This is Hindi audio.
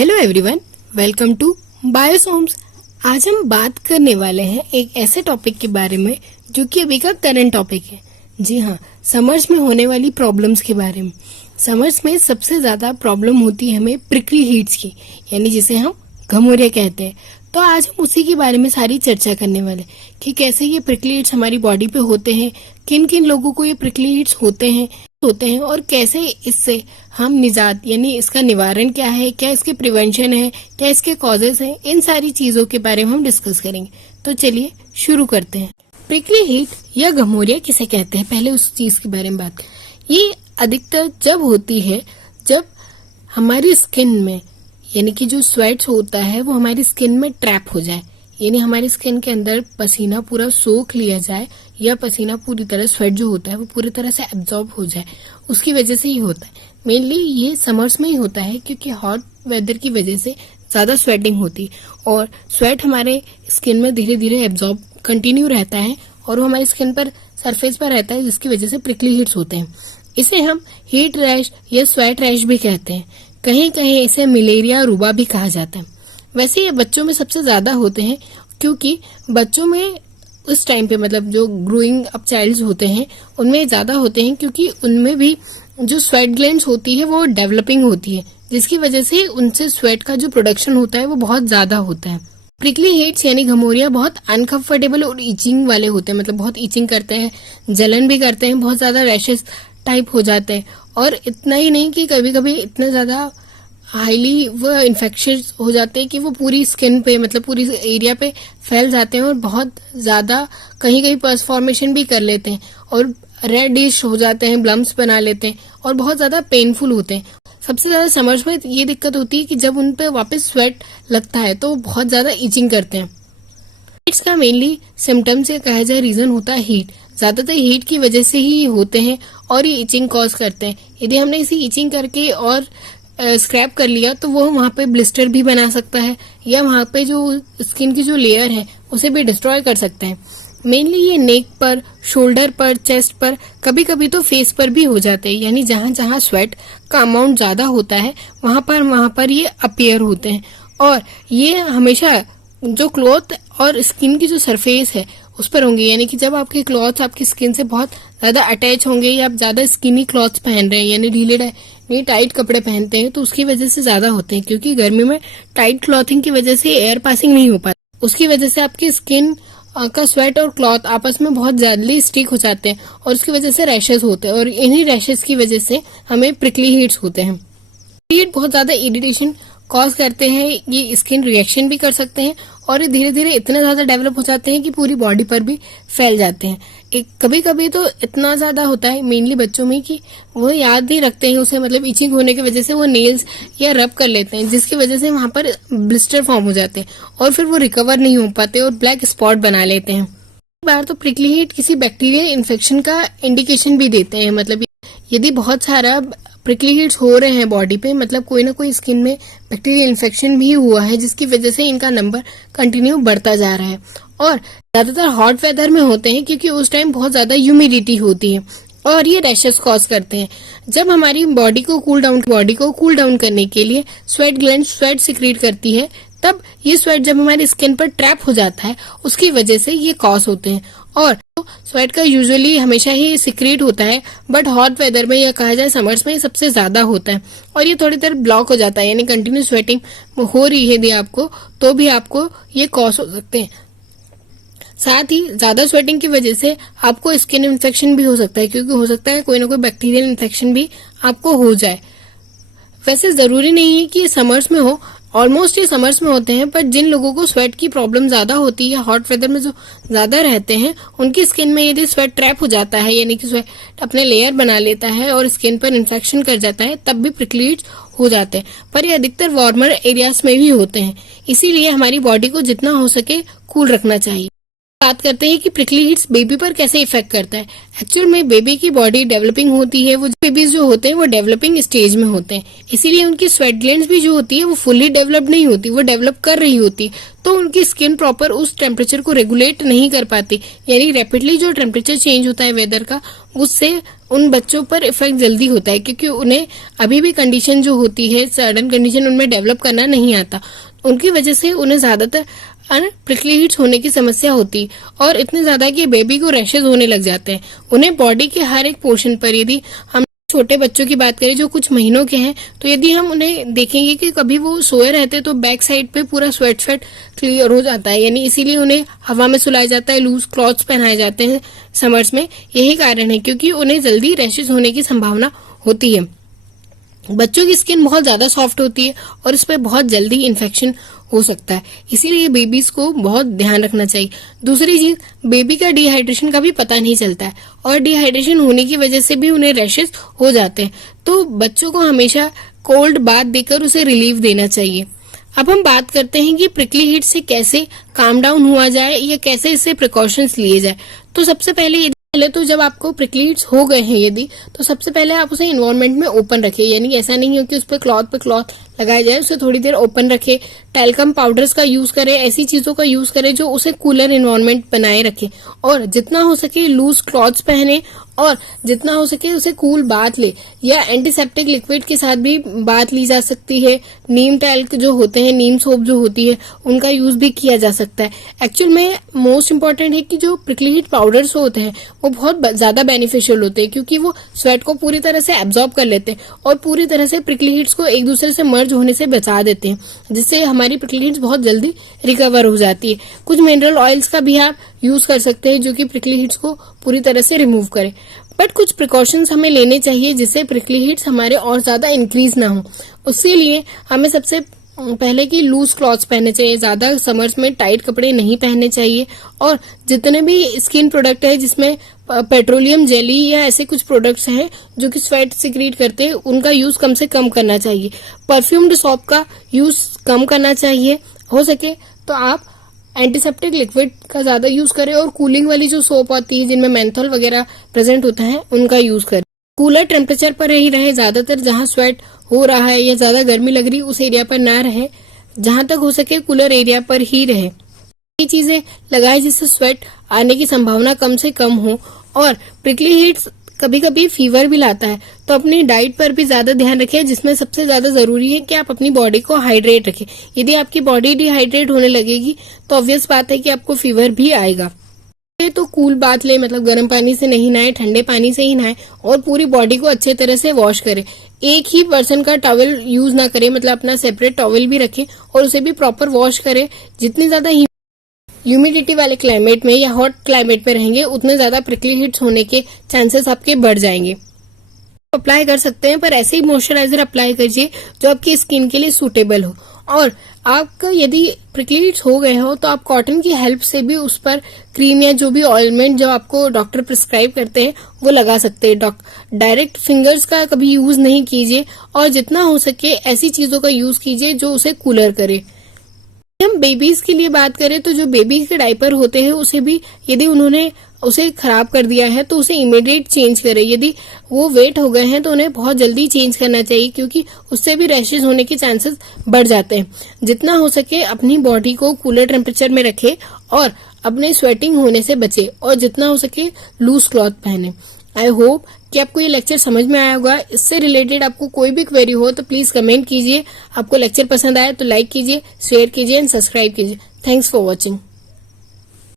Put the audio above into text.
Hello everyone, welcome to Biosomes. आज हम बात करने वाले हैं एक ऐसे टॉपिक के बारे में जो कि अभी का करंट टॉपिक है। जी हाँ, समर्स में होने वाली प्रॉब्लम्स के बारे में। समर्स में सबसे ज्यादा प्रॉब्लम होती है हमें प्रिकली हीट्स की, यानी जिसे हम घमौरिया कहते हैं। तो आज हम उसी के बारे में सारी चर्चा करने वाले कि कैसे ये प्रिकली हीट्स हमारी बॉडी पे होते हैं, किन किन लोगों को ये प्रिकली हीट्स होते हैं और कैसे इससे हम निजात यानी इसका निवारण क्या है, क्या इसके प्रिवेंशन है, क्या इसके कॉजेस हैं, इन सारी चीजों के बारे में हम डिस्कस करेंगे। तो चलिए शुरू करते हैं। प्रिकली हीट या घमौरिया किसे कहते हैं, पहले उस चीज के बारे में बात करें। ये अधिकतर जब होती है जब हमारी स्किन में यानी कि जो स्वेट्स होता है वो हमारी स्किन में ट्रैप हो जाए, यानी हमारी स्किन के अंदर पसीना पूरा सोख लिया जाए या पसीना पूरी तरह स्वेट जो होता है वो पूरी तरह से एब्जॉर्ब हो जाए, उसकी वजह से ही होता है। मेनली ये समर्स में ही होता है क्योंकि हॉट वेदर की वजह से ज्यादा स्वेटिंग होती है और स्वेट हमारे स्किन में धीरे धीरे एब्जॉर्ब कंटिन्यू रहता है और वो हमारी स्किन पर सरफेस पर रहता है, जिसकी वजह से प्रिकली हीट्स होते हैं। इसे हम हीट रैश या स्वेट रैश भी कहते हैं। कहीं कहीं इसे मलेरिया रूबा भी कहा जाता है। वैसे ये बच्चों में सबसे ज्यादा होते हैं क्योंकि बच्चों में उस टाइम पे मतलब जो ग्रोइंग अप चाइल्ड्स होते हैं उनमें ज्यादा होते हैं क्योंकि उनमें भी जो स्वेट ग्लैंड्स होती है वो डेवलपिंग होती है, जिसकी वजह से उनसे स्वेट का जो प्रोडक्शन होता है वो बहुत ज्यादा होता है। प्रिकली हीट्स यानी घमौरिया बहुत अनकंफर्टेबल और ईचिंग वाले होते हैं, मतलब बहुत ईचिंग करते हैं, जलन भी करते हैं, बहुत ज्यादा रैशेस टाइप हो जाते हैं। और इतना ही नहीं कि कभी कभी इतना ज्यादा हाईली वो इन्फेक्शंस हो जाते हैं कि वो पूरी स्किन पे मतलब पूरी एरिया पे फैल जाते हैं और बहुत ज्यादा कहीं कहीं पस फॉर्मेशन भी कर लेते हैं और रेडिश हो जाते हैं, ब्लम्स बना लेते हैं और बहुत ज्यादा पेनफुल होते हैं। सबसे ज्यादा समर्स में ये दिक्कत होती है कि जब उन पे वापस स्वेट लगता है तो बहुत ज्यादा इचिंग करते हैं। हीट्स का मेनली सिम्टम्स से कहा जाए रीजन होता है हीट। ज्यादातर हीट की वजह से ही होते हैं और ये इचिंग कॉज करते हैं। यदि हमने इसी इचिंग करके और स्क्रैप कर लिया तो वो वहाँ पे ब्लिस्टर भी बना सकता है या वहाँ पे जो स्किन की जो लेयर है उसे भी डिस्ट्रॉय कर सकते हैं। मेनली ये नेक पर, शोल्डर पर, चेस्ट पर, कभी कभी तो फेस पर भी हो जाते हैं, यानी जहाँ जहाँ स्वेट का अमाउंट ज्यादा होता है वहाँ पर ये अपीयर होते हैं। और ये हमेशा जो क्लॉथ और स्किन की जो सरफेस है उस पर होंगे, यानी कि जब आपके क्लॉथ आपकी स्किन से बहुत ज्यादा अटैच होंगे या आप ज्यादा स्किनी क्लॉथ पहन रहे हैं यानी ढीले नहीं टाइट कपड़े पहनते हैं तो उसकी वजह से ज्यादा होते हैं, क्योंकि गर्मी में टाइट क्लॉथिंग की वजह से एयर पासिंग नहीं हो पाता। उसकी वजह से आपकी स्किन का स्वेट और क्लॉथ आपस में बहुत ज्यादा स्टिक हो जाते हैं और उसकी वजह से रैशेस होते हैं और इन्हीं रैशेस की वजह से हमें प्रिकली हीट्स होते हैं। हीट बहुत ज्यादा इरिटेशन कॉज करते हैं, ये स्किन रिएक्शन भी कर सकते हैं और ये धीरे धीरे इतना ज्यादा डेवलप हो जाते हैं कि पूरी बॉडी पर भी फैल जाते हैं। कभी कभी तो इतना ज्यादा होता है मेनली बच्चों में कि वो याद नहीं रखते हैं उसे, मतलब इचिंग होने की वजह से वो नेल्स या रब कर लेते हैं, जिसकी वजह से वहां पर ब्लिस्टर फॉर्म हो जाते हैं और फिर वो रिकवर नहीं हो पाते और ब्लैक स्पॉट बना लेते हैं। बार तो प्रिकली हीट किसी बैक्टीरियल इन्फेक्शन का इंडिकेशन भी देते हैं, मतलब यदि बहुत सारा प्रिकली हीट्स हो रहे हैं बॉडी पे, मतलब कोई ना कोई स्किन में बैक्टीरियल इन्फेक्शन भी हुआ है जिसकी वजह से इनका नंबर कंटिन्यू बढ़ता जा रहा है। और ज्यादातर हॉट वेदर में होते हैं क्योंकि उस टाइम बहुत ज्यादा ह्यूमिडिटी होती है और ये रैशेस कॉज करते हैं। जब हमारी बॉडी को कूल डाउन करने के लिए स्वेट ग्लैंड स्वेट सिक्रीट करती है, तब ये स्वेट जब हमारी स्किन पर ट्रैप हो जाता है उसकी वजह से ये कॉज होते हैं। और स्वेट का यूजुअली हमेशा ही सिक्रीट होता है, बट हॉट वेदर में या कहा जाए समर्स में सबसे ज्यादा होता है और ये थोड़ी देर ब्लॉक हो जाता है, यानी कंटिन्यू स्वेटिंग हो रही है यदि आपको तो भी आपको ये कॉज हो सकते हैं। साथ ही ज्यादा स्वेटिंग की वजह से आपको स्किन इन्फेक्शन भी हो सकता है, क्योंकि हो सकता है कोई ना कोई बैक्टीरियल इन्फेक्शन भी आपको हो जाए। वैसे जरूरी नहीं है कि ये समर्स में हो, ऑलमोस्ट ये समर्स में होते हैं, पर जिन लोगों को स्वेट की प्रॉब्लम ज्यादा होती है, हॉट वेदर में जो ज्यादा रहते हैं, उनकी स्किन में यदि स्वेट ट्रैप हो जाता है यानी कि स्वेट अपने लेयर बना लेता है और स्किन पर इन्फेक्शन कर जाता है, तब भी प्रिकली हीट्स हो जाते हैं। पर ये अधिकतर वार्मर एरियाज में भी होते हैं, इसीलिए हमारी बॉडी को जितना हो सके कूल रखना चाहिए। बात करते हैं कि प्रिकली हीट्स बेबी पर कैसे इफेक्ट करता है। एक्चुअल में बेबी की बॉडी डेवलपिंग होती है, वो बेबीज जो होते हैं वो डेवलपिंग स्टेज में होते हैं, इसीलिए उनकी स्वेट ग्लैंड्स भी जो होती है वो फुल्ली डेवलप नहीं होती, वो डेवलप कर रही होती, तो उनकी स्किन प्रॉपर उस टेम्परेचर को रेगुलेट नहीं कर पाती, यानी रैपिडली जो टेम्परेचर चेंज होता है वेदर का उससे उन बच्चों पर इफेक्ट जल्दी होता है, क्योंकि उन्हें अभी भी कंडीशन जो होती है, सडन कंडीशन उनमें डेवलप करना नहीं आता। उनकी वजह से उन्हें ज्यादातर प्रिकली हीट्स होने की समस्या होती, और इतने ज्यादा कि बेबी को रैशेज होने लग जाते हैं। उन्हें बॉडी के हर एक पोर्शन पर, यदि हम छोटे बच्चों की बात करें जो कुछ महीनों के हैं, तो यदि हम उन्हें देखेंगे कि कभी वो सोए रहते तो बैक साइड पे पूरा स्वेट क्लियर हो जाता है, यानी इसीलिए उन्हें हवा में सुलाया जाता है, लूज क्लॉथ्स पहनाए जाते हैं समर्स में। यही कारण है, क्योंकि उन्हें जल्दी रैशेज होने की संभावना होती है। बच्चों की स्किन बहुत ज्यादा सॉफ्ट होती है और इस पर बहुत जल्दी इन्फेक्शन हो सकता है, इसीलिए बेबीज को बहुत ध्यान रखना चाहिए। दूसरी चीज, बेबी का डिहाइड्रेशन का भी पता नहीं चलता है, और डिहाइड्रेशन होने की वजह से भी उन्हें रैशेस हो जाते हैं। तो बच्चों को हमेशा कोल्ड बाथ देकर उसे रिलीफ देना चाहिए। अब हम बात करते हैं कि प्रिकली हीट से कैसे काम डाउन हुआ जाए या कैसे इससे प्रिकॉशंस लिए जाए। तो सबसे पहले तो जब आपको प्रिकली हीट्स हो गए हैं यदि, तो सबसे पहले आप उसे इन्वायरमेंट में ओपन रखें, यानी ऐसा नहीं हो कि उस पर क्लॉथ लगाया जाए, उसे थोड़ी देर ओपन रखें। टैल्कम पाउडर्स का यूज करें, ऐसी चीजों का यूज करें जो उसे कूलर इन्वायरमेंट बनाए रखे, और जितना हो सके लूज क्लॉथ्स पहने, और जितना हो सके उसे कूल बाथ ले, या एंटीसेप्टिक लिक्विड के साथ भी बाथ ली जा सकती है। नीम टैल्क जो होते हैं, नीम सोप जो होती है, उनका यूज भी किया जा सकता है। एक्चुअल में मोस्ट इम्पोर्टेंट है कि जो प्रिकली हीट पाउडर्स होते हैं वो बहुत ज्यादा बेनिफिशियल होते हैं, क्योंकि वो स्वेट को पूरी तरह से एब्जॉर्ब कर लेते हैं और पूरी तरह से प्रिकली हीट्स को एक दूसरे से मर्ज होने से बचा देते हैं, जिससे हमारी प्रिकली हीट्स बहुत जल्दी रिकवर हो जाती है। कुछ मिनरल ऑयल्स का भी आप यूज कर सकते हैं जो कि प्रिकली हीट्स को पूरी तरह से रिमूव करे। बट कुछ प्रिकॉशंस हमें लेने चाहिए जिससे प्रिकली हीट्स हमारे और ज्यादा इंक्रीज ना हो। उसके लिए हमें सबसे पहले की लूज क्लॉथ्स पहनने चाहिए, ज्यादा समर्स में टाइट कपड़े नहीं पहनने चाहिए, और जितने भी स्किन प्रोडक्ट है जिसमें पेट्रोलियम जेली या ऐसे कुछ प्रोडक्ट्स हैं जो कि स्वेट सिक्रीट करते हैं, उनका यूज कम से कम करना चाहिए। परफ्यूम्ड सोप का यूज कम करना चाहिए, हो सके तो आप एंटीसेप्टिक लिक्विड का ज्यादा यूज करें, और कूलिंग वाली जो सोप आती है जिनमें मेंथोल वगैरह प्रेजेंट होता है उनका यूज करें। कूलर टेम्परेचर पर ही रहे, ज्यादातर जहां स्वेट हो रहा है या ज्यादा गर्मी लग रही उस एरिया पर ना रहे, जहां तक हो सके कूलर एरिया पर ही रहे। ये चीजें लगाए जिससे स्वेट आने की संभावना कम से कम हो। और प्रिकली हीट्स कभी कभी फीवर भी लाता है, तो अपनी डाइट पर भी ज्यादा ध्यान रखें, जिसमें सबसे ज्यादा जरूरी है कि आप अपनी बॉडी को हाइड्रेट रखें। यदि आपकी बॉडी डिहाइड्रेट होने लगेगी तो ऑब्वियस बात है कि आपको फीवर भी आएगा। तो कूल बाथ ले, मतलब गर्म पानी से नहीं नहाए, ठंडे पानी से ही नहाए, और पूरी बॉडी को अच्छे तरह से वॉश करें। एक ही पर्सन का टॉवल यूज ना करें, मतलब अपना सेपरेट टॉवल भी रखें और उसे भी प्रॉपर वॉश करें। जितनी ज्यादा ह्यूमिडिटी वाले क्लाइमेट में या हॉट क्लाइमेट में रहेंगे उतने ज्यादा प्रिकली हीट्स होने के चांसेस आपके बढ़ जाएंगे। अप्लाई कर सकते हैं, पर ऐसे ही मॉइस्चराइजर अप्लाई कीजिए जो आपकी स्किन के लिए सूटेबल हो। और आपका यदि प्रिकली हीट्स हो गए हो तो आप कॉटन की हेल्प से भी उस पर क्रीम या जो भी ऑइलमेंट जो आपको डॉक्टर प्रिस्क्राइब करते हैं वो लगा सकते हैं। डायरेक्ट फिंगर्स का कभी यूज नहीं कीजिए, और जितना हो सके ऐसी चीजों का यूज कीजिए जो उसे कूलर करे। हम बेबीज के लिए बात करें तो जो बेबी के डायपर होते हैं उसे भी यदि उन्होंने उसे खराब कर दिया है तो उसे इमीडिएट चेंज करें। यदि वो वेट हो गए हैं तो उन्हें बहुत जल्दी चेंज करना चाहिए, क्योंकि उससे भी रैशेज होने के चांसेस बढ़ जाते हैं। जितना हो सके अपनी बॉडी को कूलर टेम्परेचर में रखें और अपने स्वेटिंग होने से बचे, और जितना हो सके लूज क्लॉथ पहने। आई होप कि आपको ये लेक्चर समझ में आया होगा। इससे रिलेटेड आपको कोई भी क्वेरी हो तो प्लीज कमेंट कीजिए। आपको लेक्चर पसंद आए तो लाइक कीजिए, शेयर कीजिए एंड सब्सक्राइब कीजिए। Thanks for watching.